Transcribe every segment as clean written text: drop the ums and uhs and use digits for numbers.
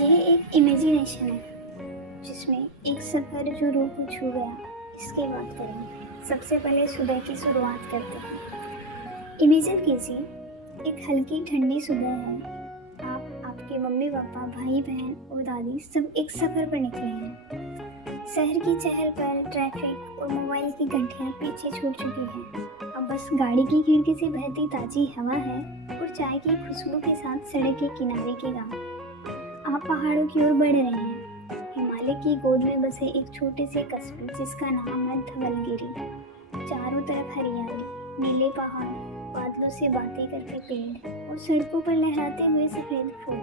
ये एक इमेजिनेशन है जिसमें एक सफ़र जो रूह को छू गया, इसकी बात करेंगे। सबसे पहले सुबह की शुरुआत करते हैं। इमेजिन कीजिए, एक हल्की ठंडी सुबह है। आप, आपके मम्मी पापा, भाई बहन और दादी सब एक सफ़र पर निकले हैं। शहर की चहल पहल, ट्रैफिक और मोबाइल की घंटियाँ पीछे छूट चुकी हैं। अब बस गाड़ी की खिड़की से बहती ताज़ी हवा है और चाय की खुशबू के साथ सड़क के किनारे के गाँव। आप पहाड़ों की ओर बढ़ रहे हैं, हिमालय की गोद में बसे एक छोटे से कस्बे जिसका नाम है धवलगिरी। चारों तरफ हरियाली, नीले पहाड़, बादलों से बातें करते पेड़ और सड़कों पर लहराते हुए सफेद फूल।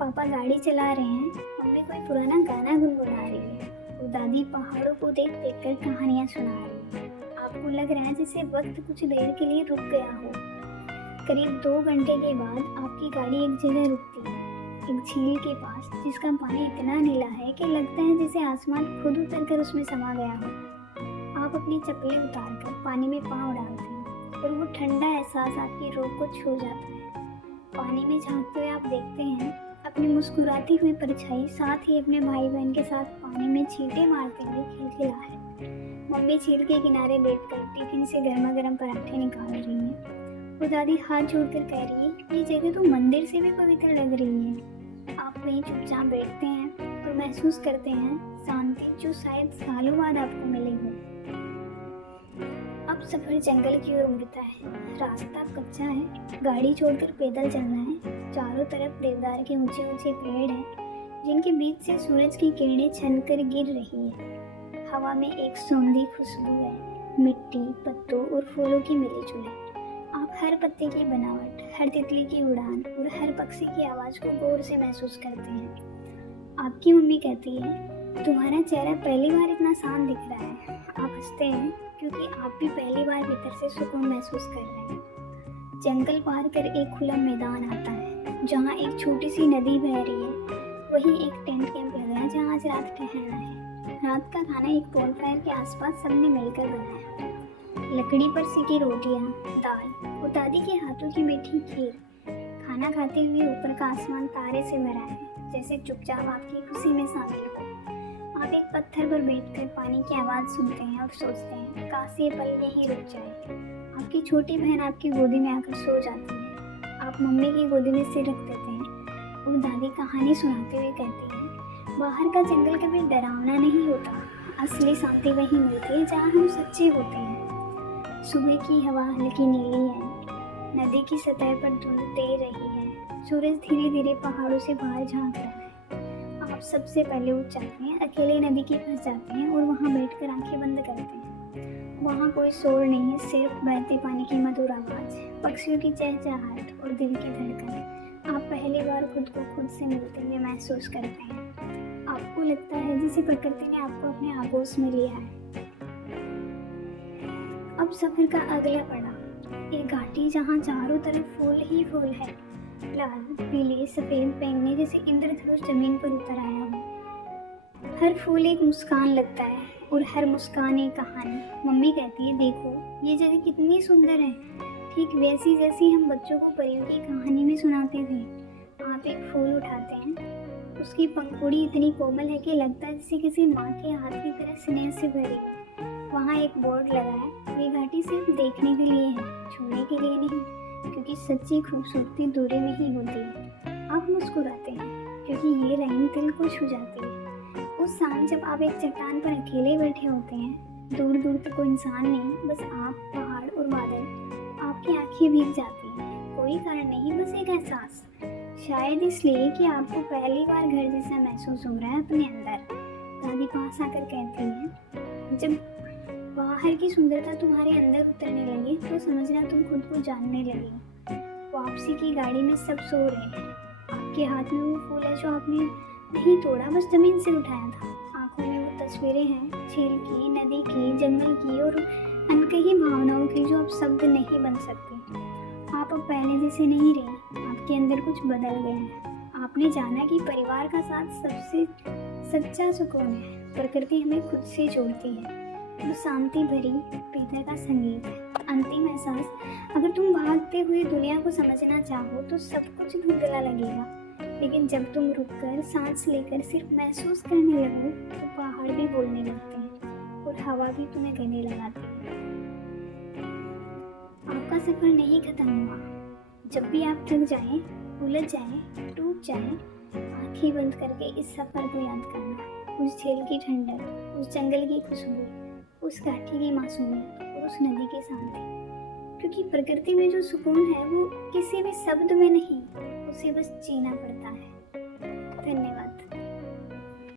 पापा गाड़ी चला रहे हैं, मम्मी कोई पुराना गाना गुनगुना रही है और दादी पहाड़ों को देख देख कर कहानियाँ सुना रही है। आपको लग रहा है जैसे वक्त कुछ देर के लिए रुक गया हो। करीब 2 घंटे के बाद आपकी गाड़ी एक जगह रुकती है, एक झील के पास जिसका पानी इतना नीला है कि लगता है जैसे आसमान खुद उतरकर उसमें समा गया हो। आप अपनी चप्पलें उतारकर पानी में पाँव डालते हैं और वो ठंडा एहसास आपकी रूह को छू जाता है। पानी में झांकते हुए आप देखते हैं अपनी मुस्कुराती हुई परछाई, साथ ही अपने भाई बहन के साथ पानी में छींटे मारते हुए खिलखिला है। मम्मी झील के किनारे बैठकर टिफिन से गर्मा गर्म पराठे निकाल रही हैं और दादी हाथ जोड़कर कह रही है, ये जगह तो मंदिर से भी पवित्र लग रही है। आप वहीं चुपचाप बैठते हैं और महसूस करते हैं शांति जो शायद सालों बाद आपको मिली हो। अब सफर जंगल की ओर मुड़ता है। रास्ता कच्चा है, गाड़ी छोड़कर पैदल चलना है। चारों तरफ देवदार के ऊंचे ऊंचे पेड़ हैं जिनके बीच से सूरज की किरणें छनकर गिर रही है। हवा में एक सौंधी खुशबू है, मिट्टी, पत्तों और फूलों की मिली-जुली। आप हर पत्ते की बनावट, हर तितली की उड़ान और हर पक्षी की आवाज़ को गौर से महसूस करते हैं। आपकी मम्मी कहती है, तुम्हारा चेहरा पहली बार इतना शांत दिख रहा है। आप हंसते हैं क्योंकि आप भी पहली बार भीतर से सुकून महसूस कर रहे हैं। जंगल पार कर एक खुला मैदान आता है जहाँ एक छोटी सी नदी बह रही है। वहीं एक टेंट कैंप लगा है जहाँ आज रात ठहरना है। रात का खाना एक पोलफायर के आसपास सबने मिलकर बनाया। लकड़ी पर सेकी रोटियां, दाल और दादी के हाथों की मीठी खीर। खाना खाते हुए ऊपर का आसमान तारे से भरा है, जैसे चुपचाप आपकी खुशी में शामिल हो। आप एक पत्थर पर बैठकर पानी की आवाज़ सुनते हैं और सोचते हैं, काश ये पल यहीं रुक जाए। आपकी छोटी बहन आपकी गोदी में आकर सो जाती है। आप मम्मी की गोदी में सिर रख देते हैं और दादी कहानी सुनाते हुए कहती है, बाहर का जंगल कभी डरावना नहीं होता, असली शांति वहीं मिलती है जहाँ हम सच्चे होते हैं। सुबह की हवा हल्की नीली है, नदी की सतह पर धुंध तैर रही है। सूरज धीरे धीरे पहाड़ों से बाहर झांक रहा है। आप सबसे पहले उठ जाते हैं, अकेले नदी के पास जाते हैं और वहाँ बैठकर आंखें बंद करते हैं। वहाँ कोई शोर नहीं है, सिर्फ बहते पानी की मधुर आवाज़, पक्षियों की चहचहाहट और दिल की धड़कन। आप पहली बार खुद को खुद से मिलते हुए महसूस करते हैं। आपको लगता है जैसे प्रकृति ने आपको अपने आगोश में लिया है। अब सफर का अगला पड़ाव, एक घाटी जहाँ चारों तरफ फूल ही फूल है। लाल, पीले, सफेद, बैंगनी, जैसे इंद्रधनुष जमीन पर उतर आया हो। हर फूल एक मुस्कान लगता है और हर मुस्कान एक कहानी। मम्मी कहती है, देखो ये जगह कितनी सुंदर है, ठीक वैसी जैसी हम बच्चों को परियों की कहानी में सुनाते थे। आप एक फूल उठाते हैं, उसकी पंखुड़ी इतनी कोमल है कि लगता है जैसे किसी माँ के हाथ की तरह स्नेह से भरी। वहाँ एक बोर्ड लगा है, ये घाटी सिर्फ देखने के लिए है, छूने के लिए नहीं, क्योंकि सच्ची खूबसूरती दूरी में ही होती है। आप मुस्कुराते हैं क्योंकि ये लाइन दिल को छू जाती है। उस शाम जब आप एक चट्टान पर अकेले बैठे होते हैं, दूर दूर तक कोई इंसान नहीं, बस आप, पहाड़ और बादल। आपकी आंखें भीग जाती हैं, कोई कारण नहीं, बस एक एहसास। शायद इसलिए कि आपको पहली बार घर जैसा महसूस हो रहा है अपने अंदर। दादी पास आकर कहती हैं, जब बाहर की सुंदरता तुम्हारे अंदर उतरने लगी तो समझना तुम खुद को जानने लगी। वापसी की गाड़ी में सब सो रहे हैं। आपके हाथ में वो फूल है जो आपने नहीं तोड़ा, बस जमीन से उठाया था। आंखों में वो तस्वीरें हैं, झील की, नदी की, जंगल की और अनकही भावनाओं की जो अब शब्द नहीं बन सकती। आप अब पहले जैसे नहीं रही, आपके अंदर कुछ बदल गया है। आपने जाना कि परिवार का साथ सबसे सच्चा सुकून है। प्रकृति हमें खुद से जोड़ती है। वो शांति भरी पीतल का संगीत है, अंतिम एहसास। अगर तुम भागते हुए दुनिया को समझना चाहो तो सब कुछ धुंधला लगेगा, लेकिन जब तुम रुककर सांस लेकर सिर्फ महसूस करने लगो तो पहाड़ भी बोलने लगते हैं और हवा भी तुम्हें गले लगाती है। आपका सफर नहीं खत्म हुआ। जब भी आप थक जाएं, उलझ जाएं, टूट जाएं, आंखें बंद करके इस सफर को याद करना। उस झील की ठंडक, उस जंगल की खुशबू, उस घाटी की मासूमियत और उस नदी के शांति। क्योंकि प्रकृति में जो सुकून है वो किसी भी शब्द में नहीं, उसे बस जीना पड़ता है। धन्यवाद।